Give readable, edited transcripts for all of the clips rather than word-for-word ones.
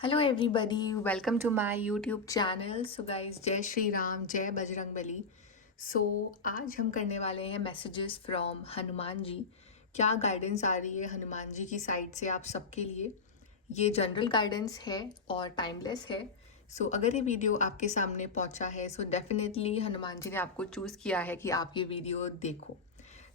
Hello everybody, welcome to my YouTube channel. So guys, जय श्री राम, जय बजरंगबली। सो आज हम करने वाले हैं मैसेजेस फ्रॉम हनुमान जी। क्या गाइडेंस आ रही है हनुमान जी की साइड से आप सबके लिए। ये जनरल गाइडेंस है और टाइमलेस है। सो अगर ये वीडियो आपके सामने पहुंचा है सो डेफिनेटली हनुमान जी ने आपको चूज़ किया है कि आप ये वीडियो देखो।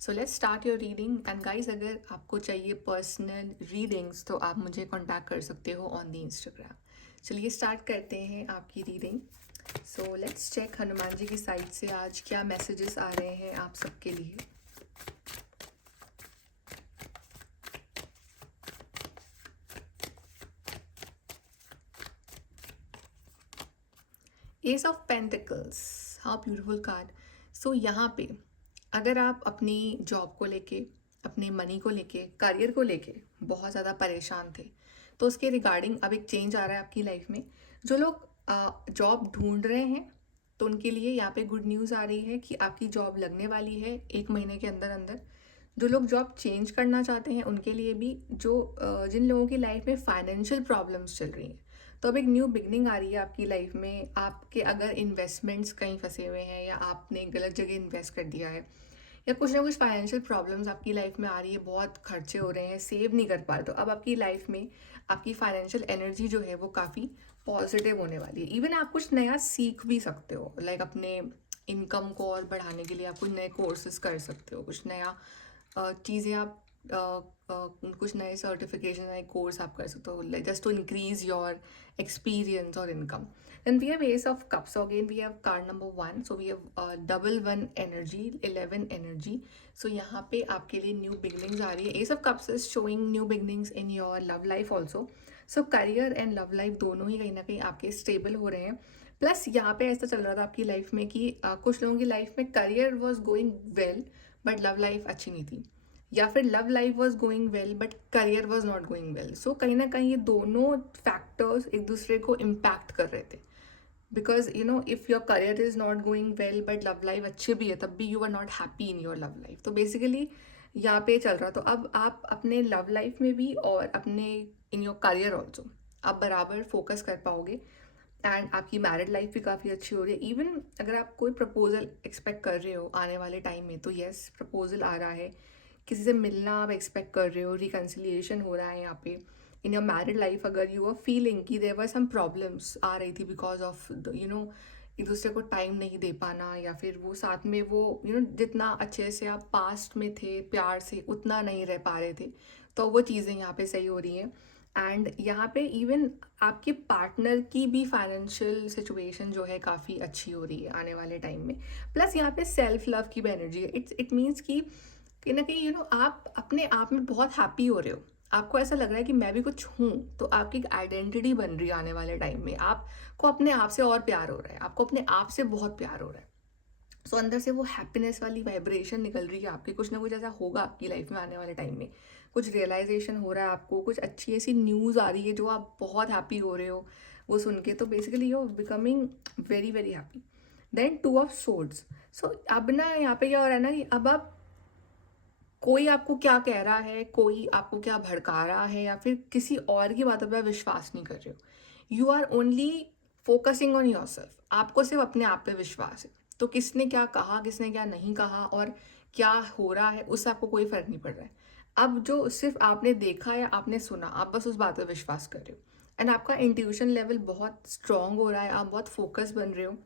So let's start your reading and guys, अगर आपको चाहिए पर्सनल रीडिंग्स तो आप मुझे कॉन्टैक्ट कर सकते हो ऑन दी इंस्टाग्राम। चलिए स्टार्ट करते हैं आपकी reading. So let's check Hanuman ji की साइड से आज क्या मैसेजेस आ रहे हैं आप सबके लिए। Ace of pentacles, how beautiful card. So यहाँ पे अगर आप अपनी जॉब को लेके, अपने मनी को लेके, करियर को लेके बहुत ज़्यादा परेशान थे तो उसके रिगार्डिंग अब एक चेंज आ रहा है आपकी लाइफ में। जो लोग जॉब ढूंढ रहे हैं तो उनके लिए यहाँ पे गुड न्यूज़ आ रही है कि आपकी जॉब लगने वाली है 1 महीने के अंदर अंदर। जो लोग जॉब चेंज करना चाहते हैं उनके लिए भी, जो जिन लोगों की लाइफ में फाइनेंशियल प्रॉब्लम्स चल रही हैं तो अब एक न्यू बिगनिंग आ रही है आपकी लाइफ में। आपके अगर इन्वेस्टमेंट्स कहीं फंसे हुए हैं या आपने गलत जगह इन्वेस्ट कर दिया है या कुछ ना कुछ फाइनेंशियल प्रॉब्लम्स आपकी लाइफ में आ रही है, बहुत खर्चे हो रहे हैं, सेव नहीं कर पा रहे, तो अब आपकी लाइफ में आपकी फाइनेंशियल एनर्जी जो है वो काफ़ी पॉजिटिव होने वाली है। इवन आप कुछ नया सीख भी सकते हो, लाइक अपने इनकम को और बढ़ाने के लिए आप कुछ नए कोर्सेज कर सकते हो, कुछ नया चीज़ें आप कुछ नए सर्टिफिकेशन, नए कोर्स आप कर सकते हो, just to increase your experience और income. Then we have Ace of Cups. So again we have card number 1. So we have double 1 energy, 11 energy. So यहाँ पे आपके लिए new beginnings आ रही है। Ace of Cups is showing new beginnings in your love life also. So career and love life दोनों ही कहीं ना कहीं आपके stable हो रहे हैं। प्लस यहाँ पे ऐसा चल रहा था आपकी लाइफ में कि कुछ लोगों की लाइफ में career was going well but love life अच्छी नहीं थी, या फिर love life was going well but career was not going well. So कहीं ना कहीं ये दोनों फैक्टर्स एक दूसरे को इम्पैक्ट कर रहे थे। Because you know, if your career is not going well but love life अच्छी भी है तब भी you are not happy in your love life. तो बेसिकली यहाँ पे चल रहा, तो अब आप अपने लव लाइफ में भी और अपने इन योर करियर ऑल्सो आप बराबर फोकस कर पाओगे। एंड आपकी मैरिड लाइफ भी काफ़ी अच्छी हो रही है। इवन अगर आप कोई प्रपोजल एक्सपेक्ट कर रहे हो आने वाले टाइम में तो येस, प्रपोजल आ रहा है, किसी से मिलना आप एक्सपेक्ट कर रहे हो, रिकन्सिलिएशन हो रहा है यहाँ पे। इन योर मैरिड लाइफ अगर यू आर फीलिंग कि देयर वर सम प्रॉब्लम्स आ रही थी बिकॉज ऑफ यू नो एक दूसरे को टाइम नहीं दे पाना, या फिर वो साथ में वो यू नो जितना अच्छे से आप पास्ट में थे प्यार से उतना नहीं रह पा रहे थे, तो वो चीज़ें यहाँ पे सही हो रही हैं। एंड यहाँ पे इवन आपके पार्टनर की भी फाइनेंशियल सिचुएशन जो है काफ़ी अच्छी हो रही है आने वाले टाइम में। प्लस यहाँ पे सेल्फ लव की भी एनर्जी है। इट मीन्स कि कहीं ना कहीं यू नो आप अपने आप में बहुत हैप्पी हो रहे हो, आपको ऐसा लग रहा है कि मैं भी कुछ हूँ, तो आपकी एक आइडेंटिटी बन रही है आने वाले टाइम में। आपको अपने आप से और प्यार हो रहा है, आपको अपने आप से बहुत प्यार हो रहा है। सो अंदर से वो हैप्पीनेस वाली वाइब्रेशन निकल रही है आपकी। कुछ ना कुछ ऐसा होगा आपकी लाइफ में आने वाले टाइम में, कुछ रियलाइजेशन हो रहा है आपको, कुछ अच्छी ऐसी न्यूज़ आ रही है जो आप बहुत हैप्पी हो रहे हो वो सुन के। तो basically you becoming very very happy. Then 2 of swords. So अब ना यहाँ पे क्या हो रहा है ना कि अब आप, कोई आपको क्या कह रहा है, कोई आपको क्या भड़का रहा है, या फिर किसी और की बातों पर विश्वास नहीं कर रहे हो। You are only focusing on yourself. आपको सिर्फ अपने आप पे विश्वास है। तो किसने क्या कहा, किसने क्या नहीं कहा और क्या हो रहा है उससे आपको कोई फर्क नहीं पड़ रहा है। अब जो सिर्फ आपने देखा या आपने सुना, आप बस उस बात पर विश्वास कर रहे हो। एंड आपका इंट्यूशन लेवल बहुत स्ट्रांग हो रहा है, आप बहुत फोकस बन रहे हो।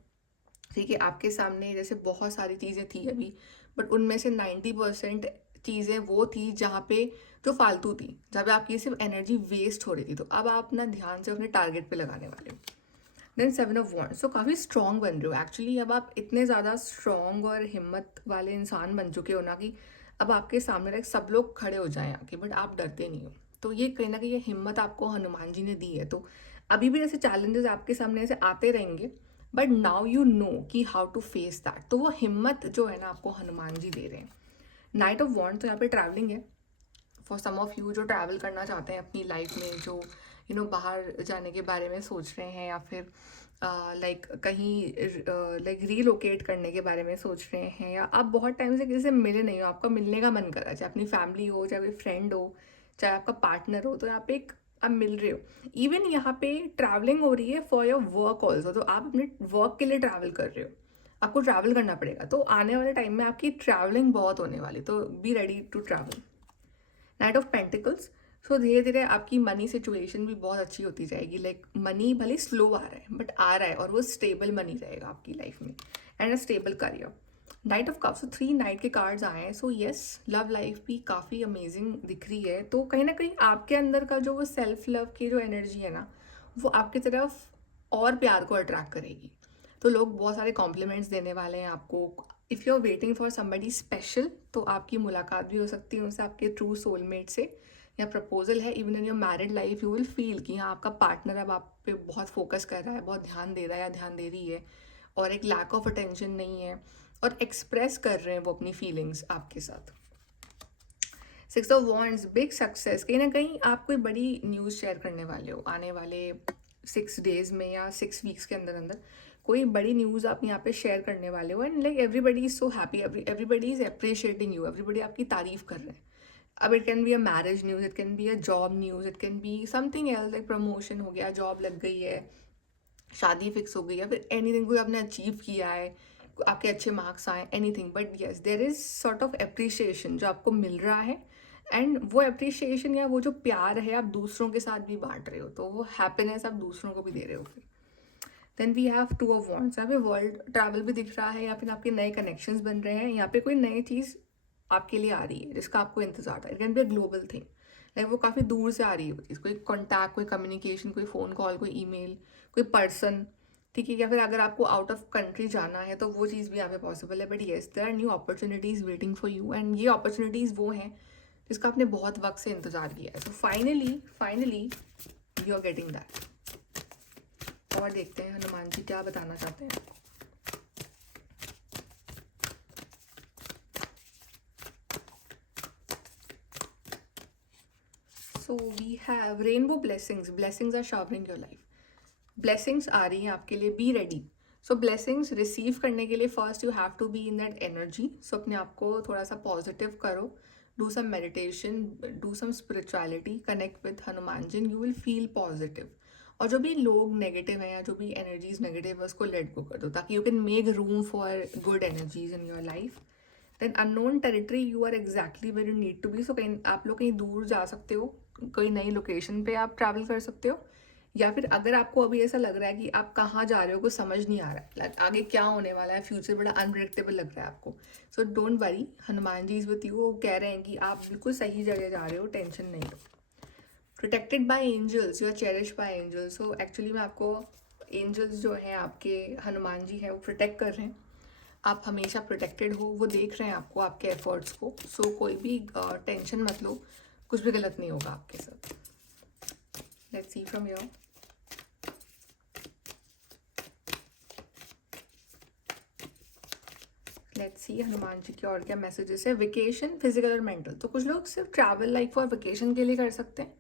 ठीक है, आपके सामने जैसे बहुत सारी चीज़ें थी अभी, बट उनमें से 90% चीज़ें वो थी जहाँ पे जो फालतू थी, जहाँ पे आपकी सिर्फ एनर्जी वेस्ट हो रही थी। तो अब आप अपना ध्यान से अपने टारगेट पे लगाने वाले हो। Then 7 of wands. सो काफ़ी स्ट्रॉन्ग बन रहे हो एक्चुअली। अब आप इतने ज़्यादा स्ट्रॉन्ग और हिम्मत वाले इंसान बन चुके हो ना कि अब आपके सामने लाइक सब लोग खड़े हो जाएं आके, बट आप डरते नहीं हो। तो ये कहीं ना कहीं ये हिम्मत आपको हनुमान जी ने दी है। तो अभी भी जैसे चैलेंजेस आपके सामने ऐसे आते रहेंगे, बट नाउ यू नो कि हाउ टू फेस दैट। तो वो हिम्मत जो है ना आपको हनुमान जी दे रहे हैं। नाइट ऑफ वॉन्ड, तो यहाँ पे ट्रैवलिंग है फॉर सम ऑफ यू जो ट्रैवल करना चाहते हैं अपनी लाइफ में, जो यू नो बाहर जाने के बारे में सोच रहे हैं, या फिर लाइक कहीं लाइक रीलोकेट करने के बारे में सोच रहे हैं, या आप बहुत टाइम से किसी से मिले नहीं हो, आपका मिलने का मन कर रहा है, चाहे अपनी फैमिली हो, चाहे कोई फ्रेंड हो, चाहे आपका पार्टनर हो। तो यहाँ पे एक आप मिल रहे हो। इवन यहाँ पे ट्रैवलिंग हो रही है फॉर योर वर्क ऑल्सो, तो आप अपने वर्क के लिए ट्रैवल कर रहे हो, आपको ट्रैवल करना पड़ेगा, तो आने वाले टाइम में आपकी ट्रैवलिंग बहुत होने वाली, तो be ready to travel. Night of pentacles, so धीरे धीरे आपकी मनी सिचुएशन भी बहुत अच्छी होती जाएगी, लाइक मनी भले स्लो आ रहा है बट आ रहा है, और वो स्टेबल मनी रहेगा आपकी लाइफ में, and a stable career. Night of cups, 3 night के कार्ड्स आए हैं, सो यस लव लाइफ भी काफ़ी अमेजिंग दिख रही है, तो कहीं ना कहीं आपके अंदर का जो वो सेल्फ लव की जो एनर्जी है ना, वो आपकी तरफ और प्यार को अट्रैक्ट करेगी, तो लोग बहुत सारे कॉम्प्लीमेंट्स देने वाले हैं आपको। If you are waiting for somebody special, तो आपकी मुलाकात भी हो सकती है उनसे, आपके ट्रू सोलमेट से, या प्रपोजल है। Even in your married life you will feel कि हाँ आपका पार्टनर अब आप पे बहुत फोकस कर रहा है, बहुत ध्यान दे रहा है या ध्यान दे रही है, और एक लैक ऑफ अटेंशन नहीं है, और एक्सप्रेस कर रहे हैं वो अपनी फीलिंग्स आपके साथ। 6 ऑफ वॉन्ड्स, बिग सक्सेस, कहीं ना कहीं आप कोई बड़ी न्यूज़ शेयर करने वाले हो आने वाले 6 डेज में या 6 वीक्स के अंदर अंदर, कोई बड़ी न्यूज़ आप यहाँ पे शेयर करने वाले हो, and like everybody is so happy, everybody is appreciating you, everybody आपकी तारीफ कर रहे हैं। अब it can be a marriage news, it can be a job news, it can be something else, like promotion हो गया, जॉब लग गई है, शादी फिक्स हो गई, या फिर एनीथिंग कोई आपने अचीव किया है, आपके अच्छे मार्क्स आए, anything, but yes there is sort of appreciation जो आपको मिल रहा है, एंड वो अप्रिशिएशन या वो जो प्यार है आप दूसरों के साथ भी बांट रहे हो, तो वो हैप्पीनेस आप दूसरों को भी दे रहे हो फिर। Then we have 2 of wands, यहाँ पे वर्ल्ड ट्रैवल भी दिख रहा है, या फिर आपके नए कनेक्शंस बन रहे हैं, यहाँ पे कोई नई चीज़ आपके लिए आ रही है जिसका आपको इंतजार था, it can be a global thing, like वो काफ़ी दूर से आ रही है वो चीज़, कोई कॉन्टैक्ट, कोई कम्युनिकेशन, कोई फ़ोन कॉल, कोई ईमेल, कोई पर्सन, ठीक है, या फिर अगर आपको आउट ऑफ कंट्री जाना है तो वो चीज़ भी यहाँ पे पॉसिबल है, but yes there are new opportunities waiting for you, and ये अपॉर्चुनिटीज़ वो हैं जिसका आपने बहुत वक्त से इंतज़ार किया है, so finally you are getting that. और देखते हैं हनुमान जी क्या बताना चाहते हैं। So we have rainbow blessings, blessings are showering your life, blessings आ रही हैं आपके लिए, be ready. So blessings receive करने के लिए first you have to be in that energy, so अपने आप को थोड़ा सा पॉजिटिव करो, do some meditation, do some spirituality, connect with Hanuman ji, you will feel positive. और जो भी लोग नेगेटिव हैं या जो भी एनर्जीज नेगेटिव है उसको लेट गो कर दो, ताकि you can make room for good energies in your life. Then unknown territory, you are exactly where you need to be, so कहीं आप लोग कहीं दूर जा सकते हो, कोई नई लोकेशन पे आप ट्रैवल कर सकते हो, या फिर अगर आपको अभी ऐसा लग रहा है कि आप कहाँ जा रहे हो कुछ समझ नहीं आ रहा है, लाइक आगे क्या होने वाला है, फ्यूचर बड़ा अनप्रेडिक्टेबल लग रहा है आपको, so don't worry, Hanuman ji is with you, वो कह रहे हैं कि आप बिल्कुल सही जगह जा रहे हो, टेंशन नहीं लो। Protected by angels, you are cherish by angels, so actually में आपको एंजल्स जो हैं आपके हनुमान जी हैं वो प्रोटेक्ट कर रहे हैं, आप हमेशा प्रोटेक्टेड हो, वो देख रहे हैं आपको, आपके एफर्ट्स को, सो कोई भी टेंशन मत लो, कुछ भी गलत नहीं होगा आपके साथ। Let's see from your, let's see Hanuman ji की और क्या मैसेजेस है। वेकेशन, फिजिकल और मेंटल, तो कुछ लोग सिर्फ ट्रैवल लाइक फॉर वेकेशन के लिए कर सकते हैं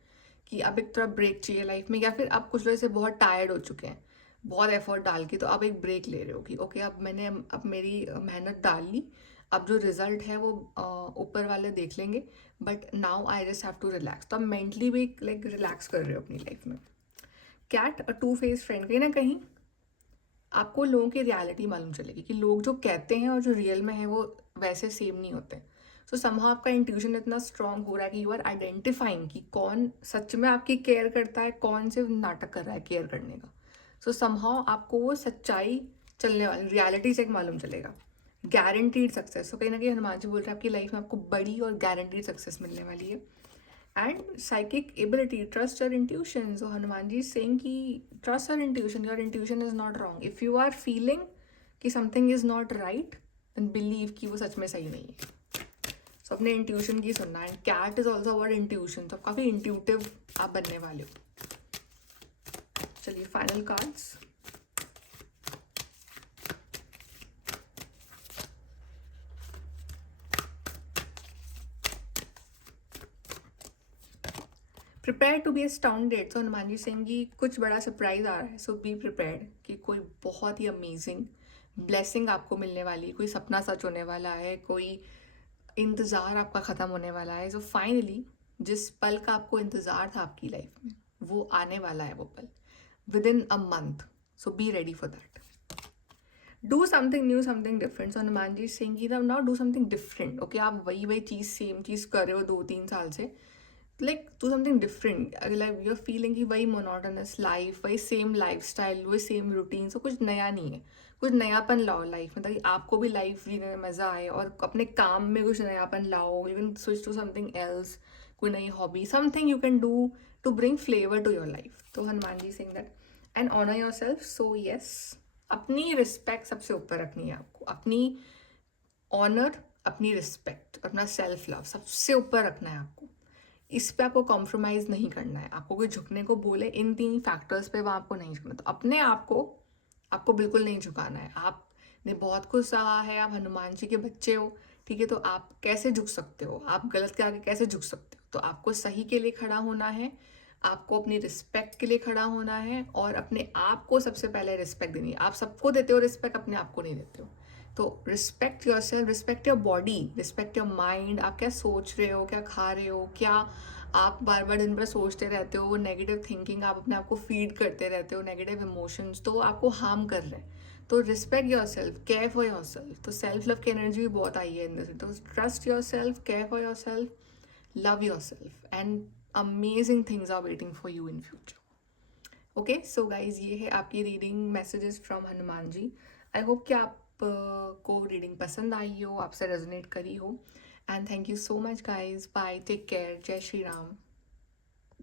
कि अब एक थोड़ा ब्रेक चाहिए लाइफ में, या फिर आप कुछ लोग से बहुत टायर्ड हो चुके हैं बहुत एफर्ट डाल के, तो आप एक ब्रेक ले रहे हो कि ओके अब मैंने अब मेरी मेहनत डाल ली, अब जो रिजल्ट है वो ऊपर वाले देख लेंगे, but now I just have to relax, तो आप मेंटली भी लाइक रिलैक्स कर रहे हो अपनी लाइफ में। Cat, a two face friend, कहीं ना कहीं आपको लोगों की रियलिटी मालूम चलेगी कि लोग जो कहते हैं और जो रियल में है वो वैसे सेम नहीं होते, सो समहाउ आपका इंट्यूशन इतना स्ट्रांग हो रहा है कि यू आर आइडेंटिफाइंग कि कौन सच में आपकी केयर करता है, कौन सिर्फ नाटक कर रहा है केयर करने का, सो समहाउ आपको वो सच्चाई चलने वाली रियलिटी चेक मालूम चलेगा। गारंटीड सक्सेस, तो कहीं ना कहीं हनुमान जी बोल रहे हैं आपकी लाइफ में आपको बड़ी और गारंटीड सक्सेस मिलने वाली है। And psychic ability, trust your intuition, so Hanuman ji saying कि trust your intuition is not wrong, if you are feeling कि something is not right then believe कि वो सच में सही नहीं है, सो अपने इंट्यूशन की सुनना। And cat is also about intuition, तो काफ़ी इंट्यूटिव आप बनने वाले हो। चलिए final cards, prepare to be astounded, so Hanuman ji सिंह की कुछ बड़ा सरप्राइज आ रहा है, सो बी प्रिपेयर्ड कि कोई बहुत ही अमेजिंग ब्लेसिंग आपको मिलने वाली, कोई सपना सच होने वाला है, कोई इंतज़ार आपका ख़त्म होने वाला है, सो फाइनली जिस पल का आपको इंतज़ार था आपकी लाइफ में वो आने वाला है वो पल, within a month. So be ready for that. Do something new, something different. So Hanuman ji सिंह की तब now do something different. Okay, आप वही वही चीज़ सेम चीज़ कर रहे हो 2-3 साल से. Like do something different. अगर लाइक यू आर फीलिंग कि वही मोनोटोनस लाइफ, वही सेम लाइफ स्टाइल, वही सेम रूटीन, सो कुछ नया नहीं है. कुछ नयापन लाओ लाइफ में, ताकि आपको भी लाइफ जीने में मज़ा आए और अपने काम में कुछ नयापन लाओ. You can switch to something else, कोई नई hobby, something you can do to bring flavour to your life. तो हनुमान जी सिंह that and honour yourself. So yes, अपनी रिस्पेक्ट सबसे ऊपर रखनी है आपको. अपनी ऑनर, अपनी रिस्पेक्ट, अपना सेल्फ लव सबसे ऊपर रखना है आपको. इस पे आपको कॉम्प्रोमाइज़ नहीं करना है. आपको कोई झुकने को बोले इन 3 फैक्टर्स पे, वहाँ आपको नहीं झुकना. तो अपने आप को आपको बिल्कुल नहीं झुकाना है. आपने बहुत कुछ सहा है, आप हनुमान जी के बच्चे हो, ठीक है. तो आप कैसे झुक सकते हो? आप गलत के आगे कैसे झुक सकते हो? तो आपको सही के लिए खड़ा होना है, आपको अपनी रिस्पेक्ट के लिए खड़ा होना है, और अपने आप को सबसे पहले रिस्पेक्ट देनी है. आप सबको देते हो रिस्पेक्ट, अपने आप को नहीं देते हो. तो respect your self, respect your body, respect your mind. आप क्या सोच रहे हो, क्या खा रहे हो, क्या आप बार बार दिन भर सोचते रहते हो, वो नेगेटिव थिंकिंग आप अपने आप को फीड करते रहते हो, नेगेटिव इमोशंस, तो वो आपको हार्म कर रहे हैं. तो respect your self, care for your self. तो सेल्फ लव की एनर्जी भी बहुत आई है इन दिस. तो trust your self, care for your self, love yourself, and amazing things are waiting for you in future. Okay, so guys, ये है आपकी reading messages from Hanuman ji. I hope कि आप को रीडिंग पसंद आई हो, आपसे रेजोनेट करी हो. And thank you so much guys. Bye, take care, जय श्री राम.